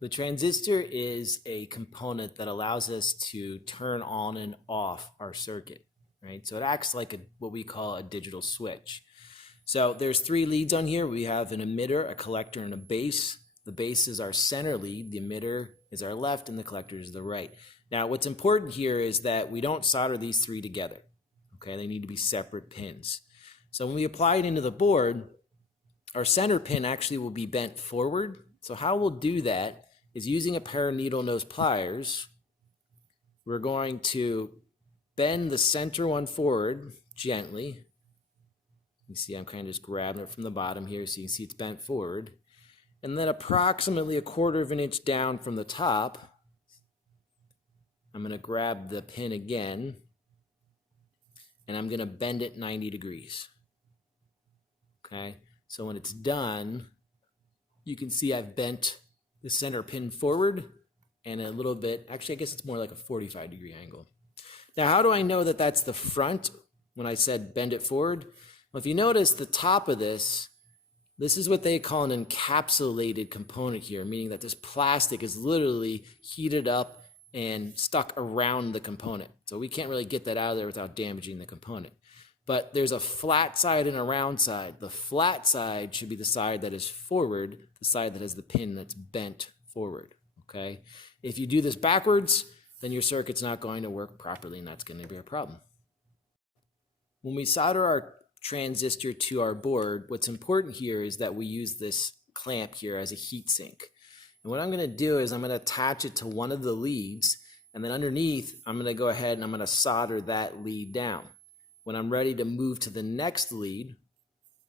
The transistor is a component that allows us to turn on and off our circuit, right? So it acts like what we call a digital switch. So there's three leads on here. We have an emitter, a collector, and a base. The base is our center lead, the emitter is our left, and the collector is the right. Now, what's important here is that we don't solder these three together, okay? They need to be separate pins. So when we apply it into the board, our center pin actually will be bent forward. So how we'll do that is using a pair of needle nose pliers. We're going to bend the center one forward gently. You see I'm kind of just grabbing it from the bottom here so you can see it's bent forward. And then approximately 1/4 of an inch down from the top, I'm going to grab the pin again and I'm going to bend it 90 degrees. Okay, so when it's done, you can see I've bent the center pin forward and a little bit, actually I guess it's more like a 45-degree angle. Now how do I know that that's the front when I said bend it forward? Well, if you notice the top of this is what they call an encapsulated component here, meaning that this plastic is literally heated up and stuck around the component. So we can't really get that out of there without damaging the component. But there's a flat side and a round side. The flat side should be the side that is forward, the side that has the pin that's bent forward, okay? If you do this backwards, then your circuit's not going to work properly, and that's going to be a problem. When we solder our transistor to our board, what's important here is that we use this clamp here as a heat sink. And what I'm going to do is I'm going to attach it to one of the leads, and then underneath, I'm going to go ahead and I'm going to solder that lead down. When I'm ready to move to the next lead,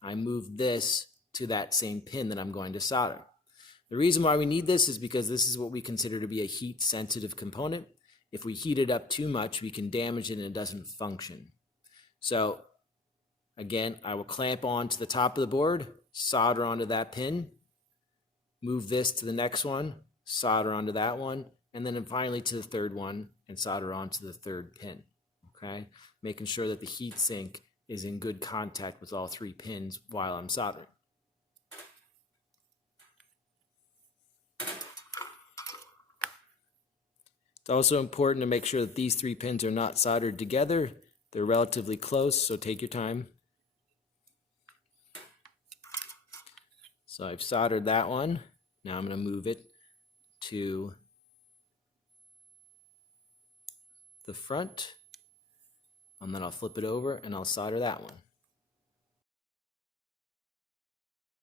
I move this to that same pin that I'm going to solder. The reason why we need this is because this is what we consider to be a heat-sensitive component. If we heat it up too much, we can damage it and it doesn't function. So again, I will clamp on to the top of the board, solder onto that pin, move this to the next one, solder onto that one, and then finally to the third one and solder onto the third pin, okay? Making sure that the heat sink is in good contact with all three pins while I'm soldering. It's also important to make sure that these three pins are not soldered together. They're relatively close, so take your time. So I've soldered that one. Now I'm going to move it to the front, and then I'll flip it over and I'll solder that one.